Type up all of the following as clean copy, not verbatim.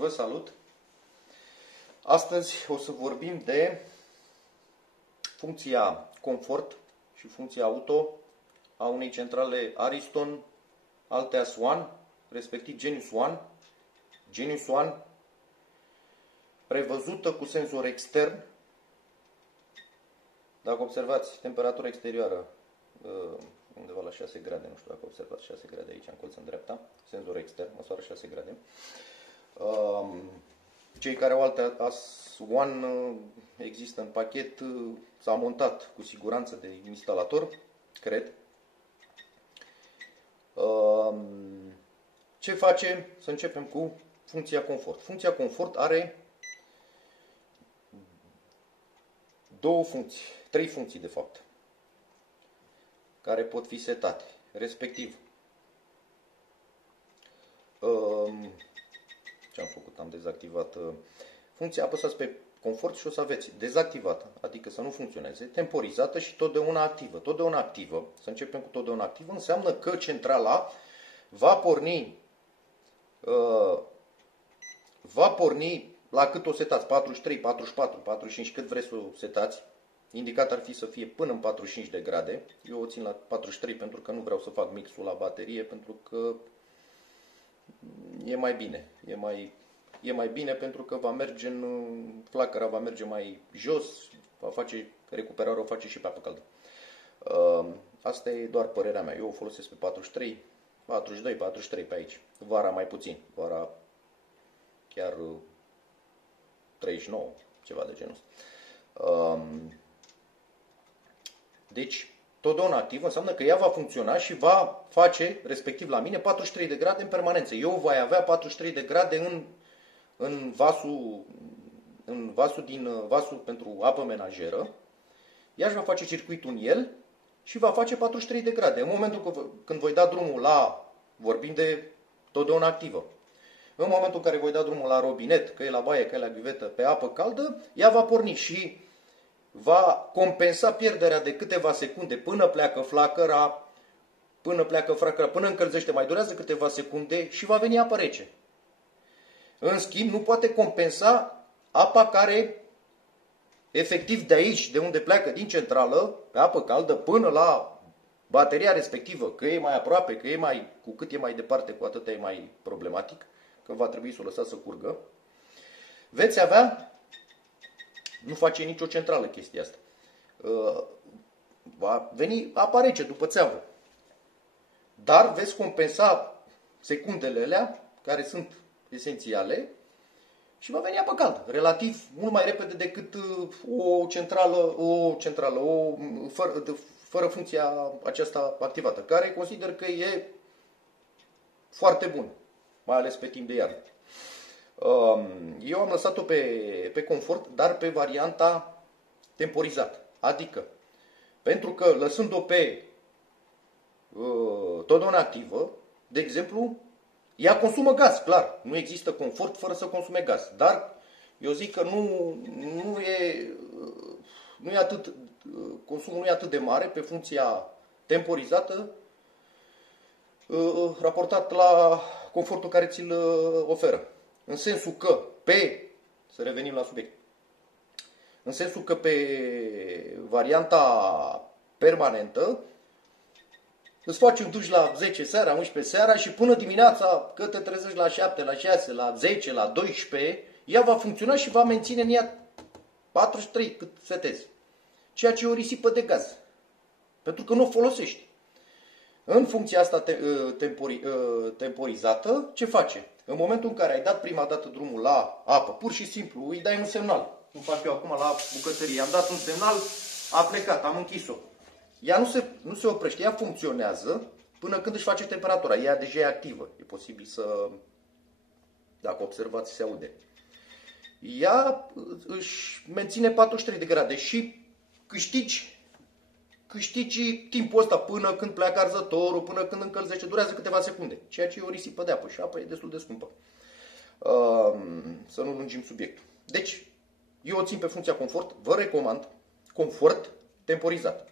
Vă salut! Astăzi o să vorbim de funcția confort și funcția auto a unei centrale Ariston Alteas One, respectiv Genius One, prevăzută cu senzor extern. Dacă observați temperatura exterioară undeva la 6 grade, nu știu dacă observați 6 grade aici în colț în dreapta, senzor extern, măsoară 6 grade. Cei care au Alteas One există în pachet, s-a montat cu siguranță de instalator, cred. Ce face? Să începem cu funcția confort. Funcția confort are trei funcții de fapt, care pot fi setate, respectiv ce am făcut? Am dezactivat funcția, apăsați pe confort și o să aveți dezactivată, adică să nu funcționeze, temporizată și totdeauna activă. Totdeauna activă, să începem cu totdeauna activă, înseamnă că centrala va porni la cât o setați, 43, 44, 45, cât vreți să o setați. Indicat ar fi să fie până în 45 de grade. Eu o țin la 43 pentru că nu vreau să fac mixul la baterie, pentru că e mai bine. E mai bine pentru că va merge flacăra va merge mai jos, va face recuperarea, o face și pe apă caldă. Asta e doar părerea mea. Eu o folosesc pe 43, 42, 43 pe aici. Vara mai puțin. Vara chiar 39, ceva de genul ăsta. Deci, totdeauna activ înseamnă că ea va funcționa și va face, respectiv la mine, 43 de grade în permanență. Eu voi avea 43 de grade în vasul pentru apă menajeră. Ea își va face circuitul în el și va face 43 de grade. În momentul când voi da drumul vorbim de totdeauna activă. În momentul în care voi da drumul la robinet, că e la baie, că e la ghivetă, pe apă caldă, ea va porni și va compensa pierderea de câteva secunde până pleacă flacăra, până încălzește, mai durează câteva secunde și va veni apă rece. În schimb, nu poate compensa apa care, efectiv de aici, de unde pleacă din centrală, pe apă caldă, până la bateria respectivă, că e mai aproape, cu cât e mai departe, cu atât e mai problematic, că va trebui să o lăsați să curgă, veți avea, nu face nicio centrală chestia asta, va veni apa rece după țeavă, dar veți compensa secundele alea, care sunt esențiale, și va veni apă caldă, relativ mult mai repede decât fără funcția aceasta activată, care consider că e foarte bună, mai ales pe timp de iarnă. Eu am lăsat-o pe confort, dar pe varianta temporizată. Adică, pentru că lăsând-o pe totdeauna activă, de exemplu, ea consumă gaz, clar. Nu există confort fără să consume gaz. Dar eu zic că consumul nu e atât de mare pe funcția temporizată raportat la confortul care ți-l oferă. În sensul că să revenim la subiect, în sensul că pe varianta permanentă îți faci un duș la 10 seara, 11 seara și până dimineața, că te trezești la 7, la 6, la 10, la 12, ea va funcționa și va menține în ea 43 cât setezi. Ceea ce e o risipă de gaz. Pentru că nu o folosești. În funcția asta temporizată, ce face? În momentul în care ai dat prima dată drumul la apă, pur și simplu îi dai un semnal. Cum fac eu acum la bucătărie. Am dat un semnal, a plecat, am închis-o. Ea nu se oprește, ea funcționează până când își face temperatura. Ea deja e activă. E posibil să, dacă observați, se aude. Ea își menține 43 de grade și câștigi timpul ăsta până când pleacă arzătorul, până când încălzește, durează câteva secunde, ceea ce e o risipă de apă și apa e destul de scumpă. Să nu lungim subiectul. Deci, eu o țin pe funcția confort, vă recomand confort temporizat,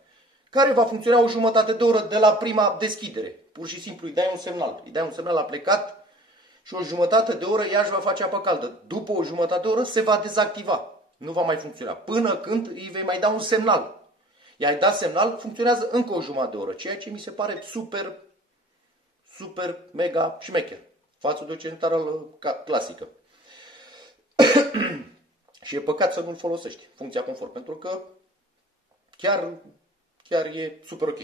care va funcționa o jumătate de oră de la prima deschidere. Pur și simplu îi dai un semnal, a plecat și o jumătate de oră ea își va face apă caldă. După o jumătate de oră se va dezactiva. Nu va mai funcționa. Până când îi vei mai da un semnal. I-ai dat semnal, funcționează încă o jumătate de oră. Ceea ce mi se pare super, super, mega șmecher. Față de o centrală clasică. Și e păcat să nu-l folosești, funcția confort, pentru că chiar e super ok.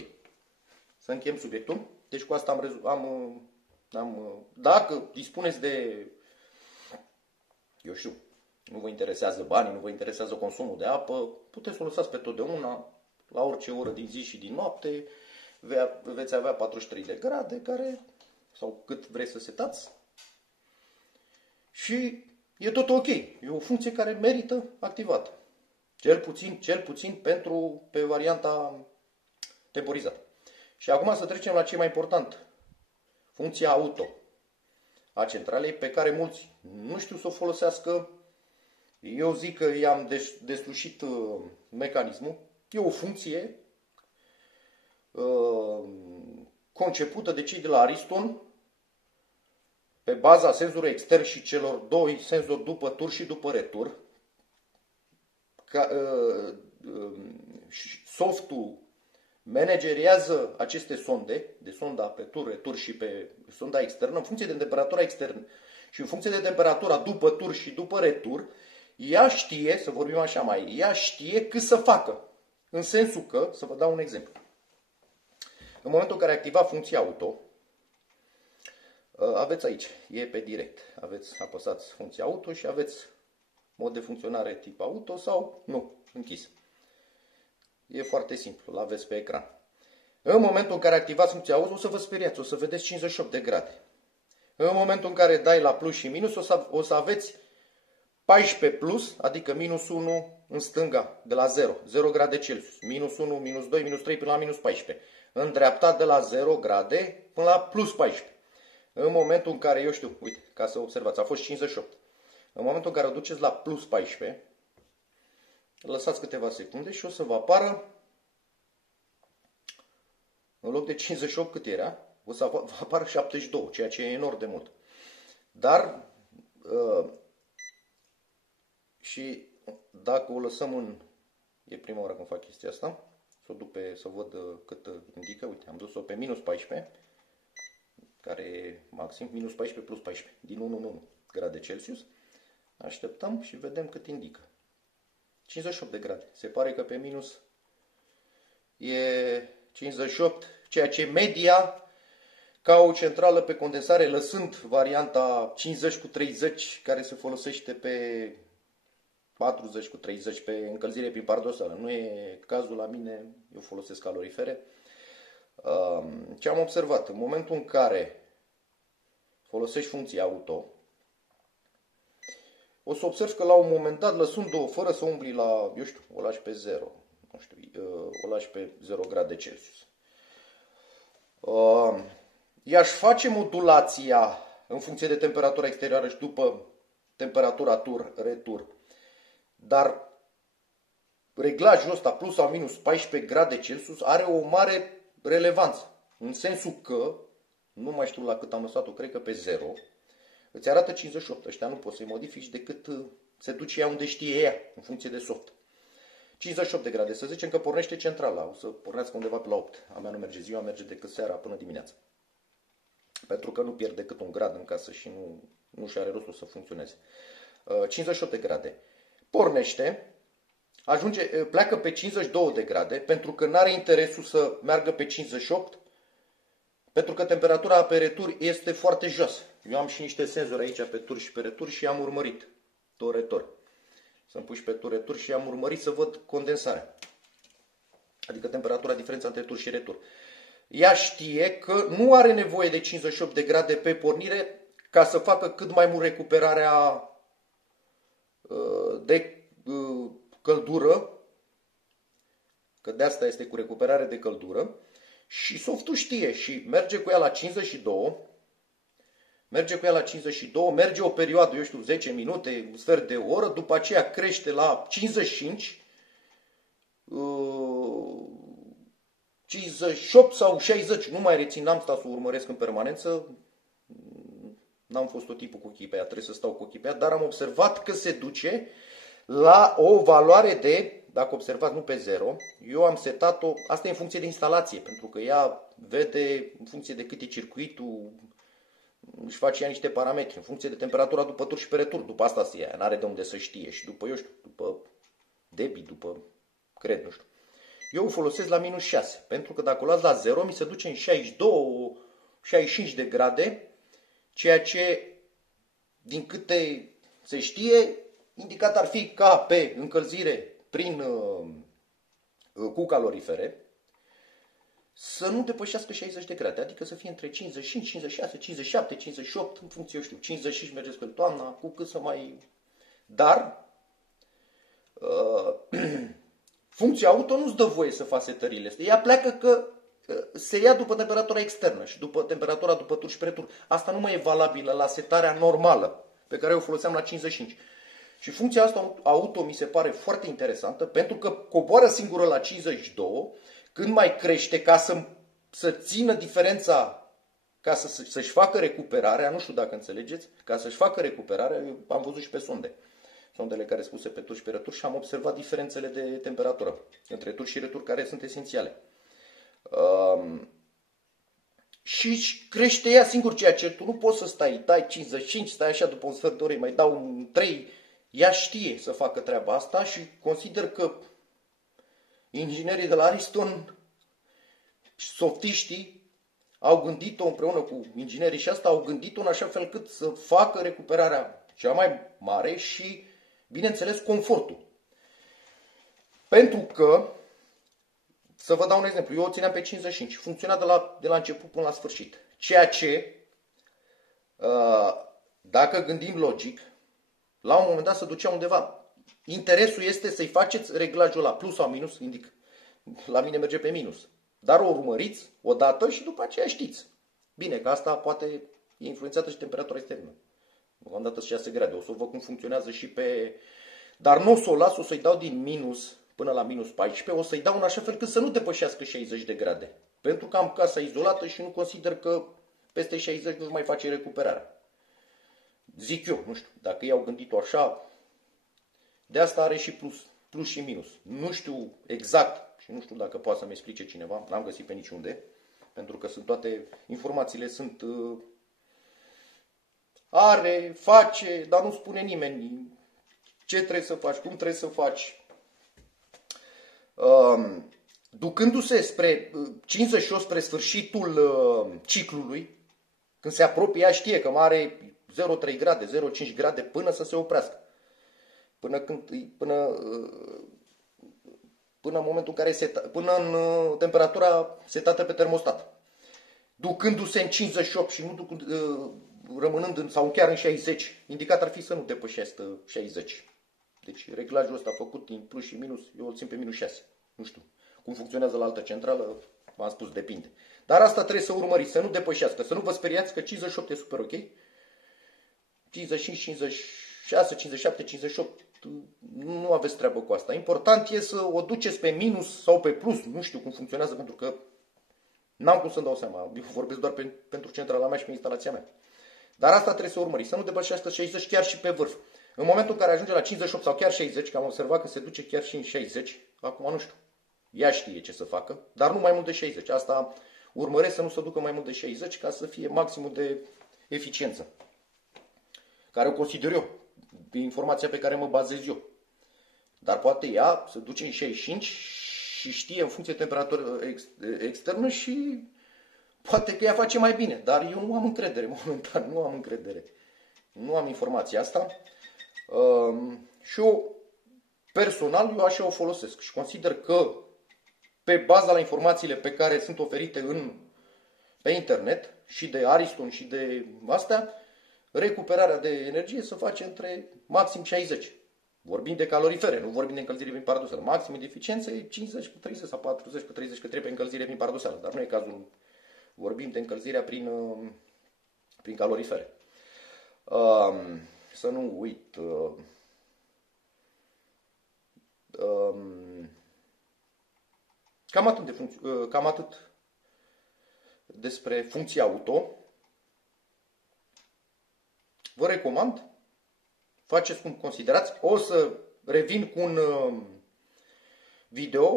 Să încheiem subiectul. Deci cu asta dacă dispuneți de, eu știu, nu vă interesează banii, nu vă interesează consumul de apă, puteți să o lăsați pe totdeauna, la orice oră din zi și din noapte, veți avea 43 de grade, sau cât vreți să setați. Și e tot ok. E o funcție care merită activată. Cel puțin pe varianta temporizată. Și acum să trecem la ce mai important. Funcția auto a centralei, pe care mulți nu știu să o folosească. Eu zic că i-am deslușit mecanismul. E o funcție concepută de cei de la Ariston pe baza senzorului extern și celor doi senzori după tur și după retur. Softul manageriază aceste sonde, de sonda pe tur, retur și pe sonda externă, în funcție de temperatura externă și în funcție de temperatura după tur și după retur, ea știe, să vorbim așa ea știe cât să facă. În sensul că, să vă dau un exemplu. În momentul în care activa funcția auto, aveți aici, e pe direct, apăsați funcția auto și aveți mod de funcționare tip auto sau nu, închis. E foarte simplu, l-aveți pe ecran. În momentul în care activați funcția auto, o să vă speriați, o să vedeți 58 de grade. În momentul în care dai la plus și minus, o să aveți 14 plus, adică minus 1 în stânga, de la 0 grade Celsius. Minus 1, minus 2, minus 3 până la minus 14. În dreapta de la 0 grade până la plus 14. În momentul în care, eu știu, uite, ca să observați, a fost 58. În momentul în care o duceți la plus 14, lăsați câteva secunde și o să vă apară, în loc de 58 cât era, o să vă apară 72, ceea ce e enorm de mult. Dar, și dacă o lăsăm în, e prima oară când fac chestia asta, să o duc să văd cât indică, uite, am dus-o pe minus 14, care e maxim, minus 14 plus 14, din 1 în 1 grade Celsius. Așteptăm și vedem cât indică. 58 de grade. Se pare că pe minus e 58, ceea ce media ca o centrală pe condensare, lăsând varianta 50 cu 30 care se folosește pe 40 cu 30 pe încălzire prin paradoxală. Nu e cazul la mine, eu folosesc calorifere. Ce am observat? În momentul în care folosești funcția auto, o să observi că la un moment dat, lăsând-o fără să umbli la, eu știu, o lași pe 0, nu știu, o lași pe 0 grade Celsius. I-aș face modulația în funcție de temperatura exterioară și după temperatura tur-retur. Dar reglajul ăsta, plus sau minus 14 grade Celsius, are o mare relevanță. În sensul că, nu mai știu la cât am lăsat-o, cred că pe 0, îți arată 58. Ăștia nu poți să-i modifici decât se duce ea unde știe ea, în funcție de soft. 58 de grade. Să zicem că pornește centrala. O să pornească undeva pe la 8. A mea nu merge ziua, merge decât seara până dimineața. Pentru că nu pierd decât un grad în casă și nu și are rostul să funcționeze. 58 de grade. Pornește, pleacă pe 52 de grade, pentru că nu are interesul să meargă pe 58, pentru că temperatura pe retur este foarte joasă. Eu am și niște senzori aici pe tur și pe retur și am urmărit tur-retur. Să-mi pui pe tur-retur și am urmărit să văd condensarea. Adică temperatura, diferența între tur și retur. Ea știe că nu are nevoie de 58 de grade pe pornire ca să facă cât mai mult recuperarea de căldură, că de asta este cu recuperare de căldură, și softul știe și merge cu ea la 52, merge o perioadă, eu știu, 10 minute, un sfert de oră, după aceea crește la 55, 58 sau 60, nu mai rețin, n-am stat să o urmăresc în permanență, n-am fost tot tipul cu ochii pe ea, trebuie să stau cu ochii pe ea, dar am observat că se duce la o valoare de, dacă observați, nu pe 0, eu am setat-o, asta e în funcție de instalație, pentru că ea vede în funcție de cât e circuitul, își face ea niște parametri, în funcție de temperatura după tur și pe retur, după asta se ia, n-are de unde să știe și după, eu știu, după debit, după, cred, nu știu. Eu o folosesc la minus 6, pentru că dacă o las la 0, mi se duce în 62, 65 de grade, ceea ce, din câte se știe, indicat ar fi ca pe încălzire cu calorifere, să nu depășească 60 de grade, adică să fie între 55, 56, 57, 58, în funcție, eu știu, 55 mergeți pe toamna, cu cât să mai... Dar funcția auto nu-ți dă voie să faci setările astea. Ea pleacă că se ia după temperatura externă și după temperatura după tur și pretur. Asta nu mai e valabilă la setarea normală, pe care eu o foloseam la 55. Și funcția asta auto mi se pare foarte interesantă, pentru că coboară singură la 52, când mai crește ca să țină diferența, ca să-și facă recuperarea, nu știu dacă înțelegeți, ca să-și facă recuperarea, eu am văzut și pe sonde. Sondele care spuse pe tur și pe retur și am observat diferențele de temperatură între tur și retur care sunt esențiale. Și crește ea singur, ceea ce tu nu poți să dai 55, stai așa după un sfert de oră, mai dau un 3. Ea știe să facă treaba asta și consider că inginerii de la Ariston, softiștii, au gândit-o împreună cu inginerii și asta, au gândit-o în așa fel cât să facă recuperarea cea mai mare și, bineînțeles, confortul. Pentru că, să vă dau un exemplu, eu o țineam pe 55, funcționa de la început până la sfârșit. Ceea ce, dacă gândim logic, la un moment dat se ducea undeva. Interesul este să-i faceți reglajul la plus sau minus, indic. La mine merge pe minus. Dar o urmăriți odată și după aceea știți. Bine, că asta poate e influențată și temperatura externă. Am dat 6 grade. O să văd cum funcționează și pe... Dar nu o să o las, o să-i dau din minus până la minus 14. O să-i dau în așa fel cât să nu depășească 60 de grade. Pentru că am casa izolată și nu consider că peste 60 nu mai face recuperarea. Zic eu, nu știu, dacă ei au gândit-o așa, de asta are și plus și minus. Nu știu exact și nu știu dacă poate să-mi explice cineva, n-am găsit pe niciunde, pentru că sunt toate informațiile sunt are, face, dar nu spune nimeni ce trebuie să faci, cum trebuie să faci. Ducându-se spre 58 spre sfârșitul ciclului, când se apropie, ea știe că mai are 0,3 grade, 0,5 grade până să se oprească. Până în momentul în care până în temperatura setată pe termostat. Ducându-se în 58 și nu rămânând sau chiar în 60, indicat ar fi să nu depășească 60. Deci reglajul ăsta făcut în plus și minus, eu îl țin pe minus 6. Nu știu cum funcționează la altă centrală, v-am spus, depinde. Dar asta trebuie să urmăriți, să nu depășească, să nu vă speriați că 58 e super ok. 55, 56, 57, 58, nu aveți treabă cu asta. Important e să o duceți pe minus sau pe plus, nu știu cum funcționează, pentru că n-am cum să-mi dau seama. Eu vorbesc doar pentru centrala mea și pe instalația mea. Dar asta trebuie să urmăriți, să nu depășească 60 chiar și pe vârf. În momentul în care ajunge la 58 sau chiar 60, că am observat că se duce chiar și în 60, acum nu știu, ea știe ce să facă, dar nu mai mult de 60. Asta urmăresc să nu se ducă mai mult de 60 ca să fie maximul de eficiență, care o consider eu, de informația pe care mă bazez eu. Dar poate ea se duce în 65 și știe în funcție de temperatură externă și poate că ea face mai bine. Dar eu nu am încredere, momentan nu am încredere. Nu am informația asta. Și eu, personal, eu așa o folosesc și consider că pe baza la informațiile pe care sunt oferite pe internet și de Ariston și de astea, recuperarea de energie se face între maxim 60. Vorbim de calorifere, nu vorbim de încălzire prin paradoxală. Maximul de eficiență e 50 cu 30 sau 40 cu 30 că trebuie încălzire prin paradoxală, dar nu e cazul. Vorbim de încălzirea prin calorifere. Să nu uit. Cam atât despre funcția auto. vă recomand, faceți cum considerați. O să revin cu un video,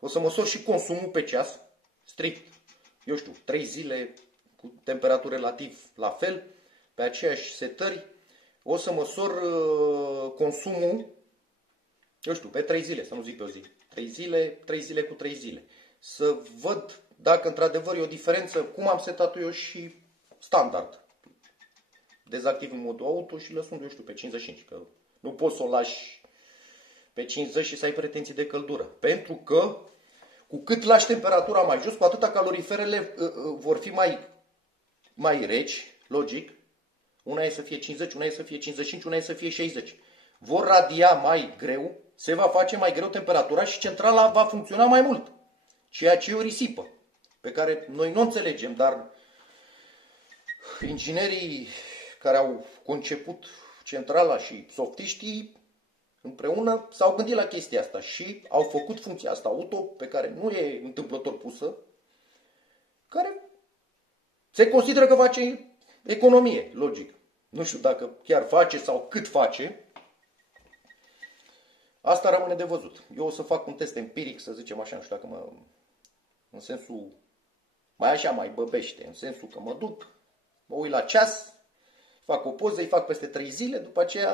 o să măsor și consumul pe ceas, strict, eu știu, 3 zile cu temperaturi relativ la fel, pe aceeași setări. O să măsor consumul, eu știu, pe 3 zile, să nu zic pe o zi. 3 zile cu 3 zile. Să văd dacă într-adevăr e o diferență, cum am setat eu și standard. Dezactiv în modul auto și lăsând, eu știu, pe 55, că nu poți să o lași pe 50 și să ai pretenții de căldură. Pentru că cu cât lași temperatura mai jos, cu atâta caloriferele vor fi mai reci, logic. Una e să fie 50, una e să fie 55, una e să fie 60. Vor radia mai greu, se va face mai greu temperatura și centrala va funcționa mai mult. Ceea ce e o risipă, pe care noi nu înțelegem, dar inginerii care au conceput centrala și softiștii împreună s-au gândit la chestia asta și au făcut funcția asta auto, pe care nu e întâmplător pusă, care se consideră că face economie, logic. Nu știu dacă chiar face sau cât face. Asta rămâne de văzut. Eu o să fac un test empiric, să zicem așa, nu știu dacă în sensul mai băbește, în sensul că mă duc, mă uit la ceas, fac o poză, îi fac peste 3 zile, după aceea,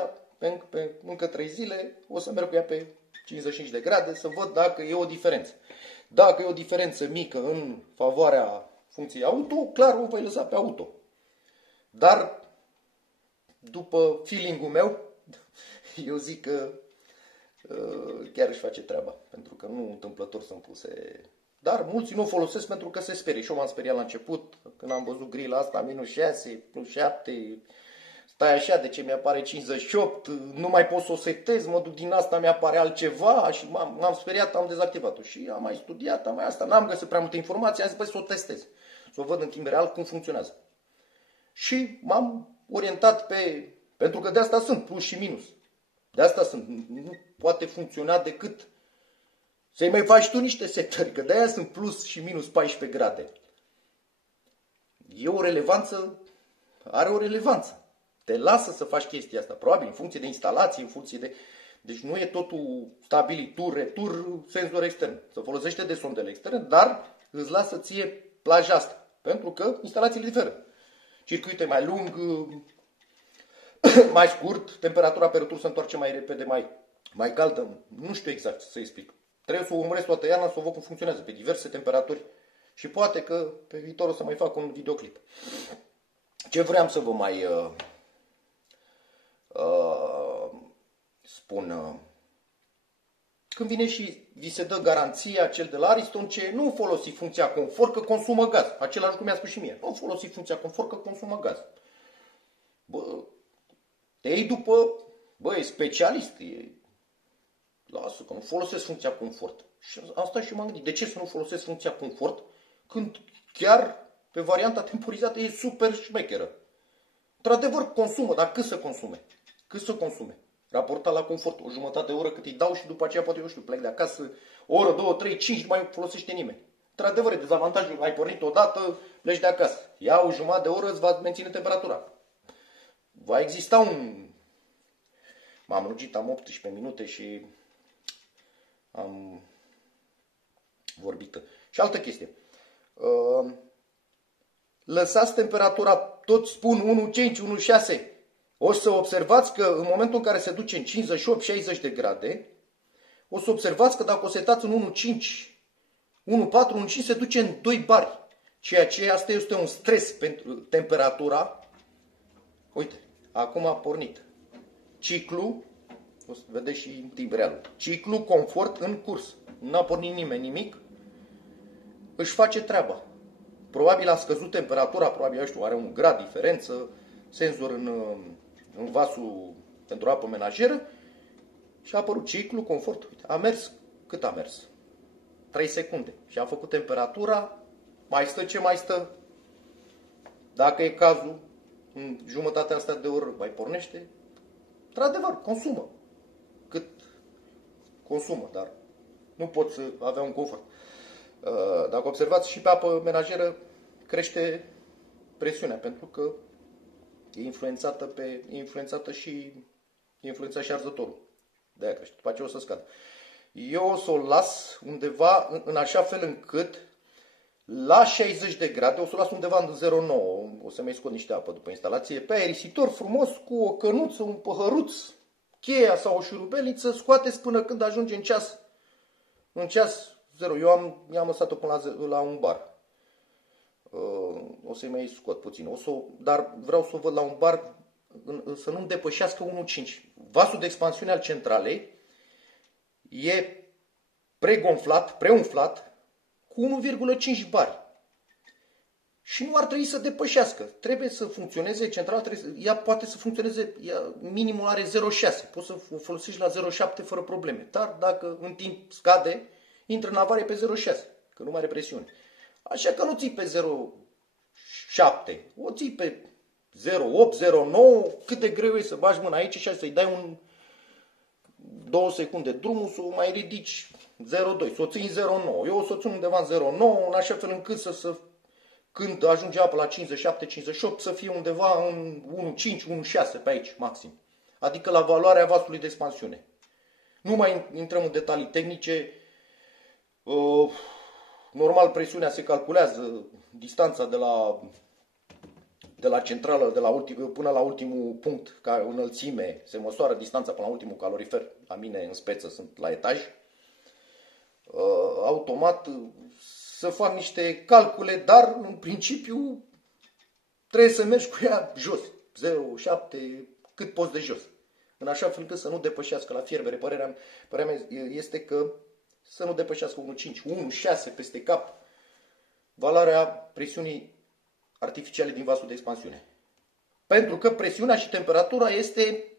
pe încă 3 zile, o să merg cu ea pe 55 de grade să văd dacă e o diferență. Dacă e o diferență mică în favoarea funcției auto, clar o voi lăsa pe auto. Dar, după feeling-ul meu, eu zic că chiar își face treaba. Pentru că nu întâmplător sunt puse. Dar mulți nu o folosesc pentru că se sperie. Și eu m-am speriat la început, când am văzut grila asta, -6, +7, stai așa, de ce mi-apare 58, nu mai pot să o setez, mă duc din asta, mi-apare altceva și m-am speriat, am dezactivat-o. Și am mai studiat, am mai asta, n-am găsit prea multe informații, am zis, băi, să o testez, să o văd în timp real cum funcționează. Și m-am orientat pentru că de asta sunt plus și minus. De asta sunt, nu poate funcționa decât să-i mai faci tu niște setări, că de-aia sunt plus și minus 14 grade. E o relevanță, are o relevanță. Te lasă să faci chestia asta, probabil în funcție de instalație, în funcție de... Deci nu e totul stabilit, retur, senzor extern. Se folosește de sondele externe, dar îți lasă ție plaja asta, pentru că instalațiile diferă. Circuite mai lung, mai scurt, temperatura pe retur se întoarce mai repede, mai caldă. Nu știu exact să explic. Trebuie să o urmăresc toată iarna, să o văd cum funcționează pe diverse temperaturi și poate că pe viitor o să mai fac un videoclip. Ce vreau să vă mai spun? Când vine și vi se dă garanția, cel de la Ariston, ce nu folosi funcția confort că consumă gaz. Același lucru mi-a spus și mie. Nu folosi funcția confort că consumă gaz. Bă, te iei după, e specialist, lasă că nu folosesc funcția confort. Și asta și m-am gândit, de ce să nu folosesc funcția confort când chiar pe varianta temporizată e super șmecheră. Într-adevăr consumă, dar cât să consume? Cât să consume? Raportat la confort, o jumătate de oră cât îi dau și după aceea poate, eu știu, plec de acasă, o oră, 2, 3, 5, nu mai folosește nimeni. Într-adevăr, dezavantajul, ai pornit odată, pleci de acasă. Ia o jumătate de oră, îți va menține temperatura. Va exista M-am lungit, am 18 minute și am vorbit. Și altă chestie. Lăsați temperatura, toți spun 1,5, 1,6. O să observați că în momentul în care se duce în 58-60 de grade, o să observați că dacă o setați în 1,5, 1,4, 1,5 se duce în 2 bari. Ceea ce asta este un stres pentru temperatura. Uite, acum a pornit. Ciclu, o să vedeți și în timp real. Ciclu confort în curs. N-a pornit nimeni nimic. Își face treaba. Probabil a scăzut temperatura, probabil, eu știu, are 1 grad diferență, senzor în vasul pentru apă menajeră și a apărut ciclu confort. Uite, a mers, cât a mers? 3 secunde. Și a făcut temperatura, mai stă ce mai stă. Dacă e cazul, în jumătatea asta de oră mai pornește. Într-adevăr, consumă. Cât consumă, dar nu pot să avea un confort. Dacă observați, și pe apă menajeră crește presiunea, pentru că E influențată și arzătorul. De-aia crește. După aceea o să scadă. Eu o să o las undeva în așa fel încât la 60 de grade, o să o las undeva în 0,9, o să mai scot niște apă după instalație, pe aerisitor frumos, cu o cănuță, un păhăruț, cheia sau o șurubeliță, scoateți până când ajunge în ceas 0. Eu i-am lăsat-o până la un bar. O să-i mai scot puțin. Dar vreau să o văd la un bar să nu-mi depășească 1,5. Vasul de expansiune al centralei e preumflat cu 1,5 bari. Și nu ar trebui să depășească. Trebuie să funcționeze, centrala ea poate să funcționeze, minimul are 0,6. Poți să o folosești la 0,7 fără probleme. Dar dacă în timp scade, intră în avarie pe 0,6, că nu mai are presiune. Așa că nu ții pe 0,7, o ții pe 0,8, 0,9, cât de greu e să bagi mâna aici și să-i dai 2 secunde drumul, să o mai ridici 0,2, să o ții în 0,9. Eu o să o țin undeva în 0,9, în așa fel încât când ajunge apă la 57-58, să fie undeva în 1,5-1,6 pe aici, maxim. Adică la valoarea vasului de expansiune. Nu mai intrăm în detalii tehnice. Normal, presiunea se calculează, distanța de la centrală până la ultimul punct, ca înălțime, se măsoară distanța până la ultimul calorifer. La mine în speță sunt la etaj. Automat să fac niște calcule, dar în principiu trebuie să mergi cu ea jos, 0,7, cât poți de jos. În așa fel încât să nu depășească la fierbere. Părerea mea este că să nu depășească 1,5, 1,6 peste cap valoarea presiunii artificiale din vasul de expansiune. Pentru că presiunea și temperatura este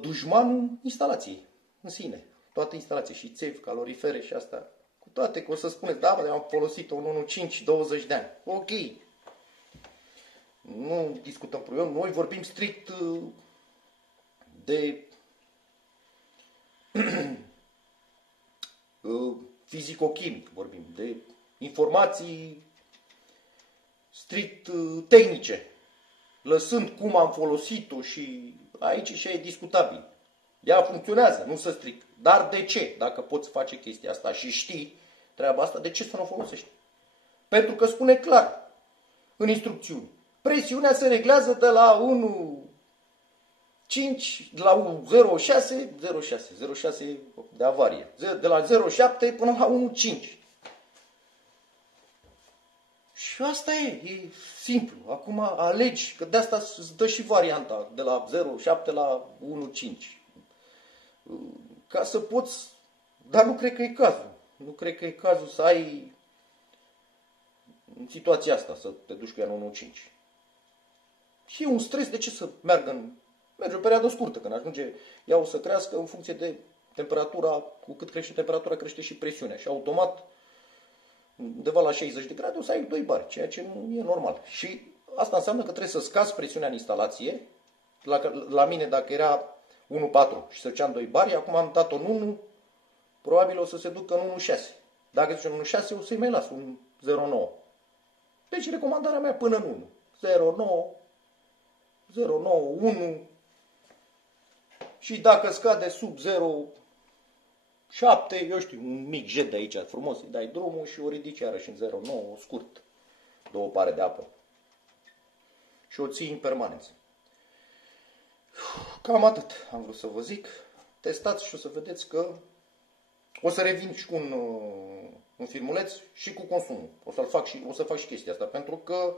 dușmanul instalației în sine. Toată instalația, și țevi, calorifere și asta. Cu toate că o să spuneți, da, dar am folosit-o în 1,5, 20 de ani. Ok. Nu discutăm probleme. Noi vorbim strict de fizico-chimic, vorbim de informații strict tehnice. Lăsând cum am folosit-o și aici și e discutabil. Ea funcționează, nu să strict. Dar de ce? Dacă poți face chestia asta și știi treaba asta, de ce să nu o folosești? Pentru că spune clar în instrucțiuni. Presiunea se reglează de la 1,5 la 0,6 de avarie. De la 0,7 până la 1,5. Și asta e simplu. Acum alegi, că de asta îți dă și varianta de la 0,7 la 1,5. Ca să poți, dar nu cred că e cazul. Nu cred că e cazul să ai în situația asta, să te duci cu ea în 1,5. Și e un stres, de ce să merge o perioadă scurtă, când ajunge, ea o să crească în funcție de temperatura, cu cât crește temperatura, crește și presiunea. Și automat, undeva la 60 de grade, o să ai 2 bari, ceea ce nu e normal. Și asta înseamnă că trebuie să scazi presiunea în instalație. La mine, dacă era 1,4 și să duceam 2 bari, acum am dat-o în 1, probabil o să se ducă în 1,6. Dacă duce în 1,6, o să-i mai las un 0,9. Deci recomandarea mea până în 1. 0,9, 1. Și dacă scade sub 0,7, eu știu, un mic jet de aici frumos, îi dai drumul și o ridici iarăși în 0,9, scurt, 2 pare de apă. Și o ții în permanență. Cam atât am vrut să vă zic. Testați și o să vedeți că o să revin și cu un filmuleț și cu consumul. O să fac și chestia asta, pentru că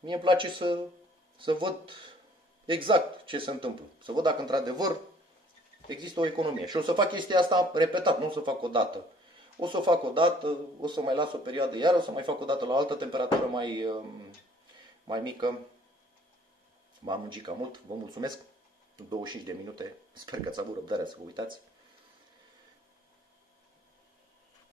mie îmi place să văd exact ce se întâmplă. Să văd dacă într-adevăr există o economie. Și o să fac chestia asta repetat, nu o să fac o dată. O să o fac o dată, o să mai las o perioadă, iar o să mai fac o dată la o altă temperatură mai mică. M-am mungit cam mult, vă mulțumesc. 25 de minute, sper că ați avut răbdarea să vă uitați.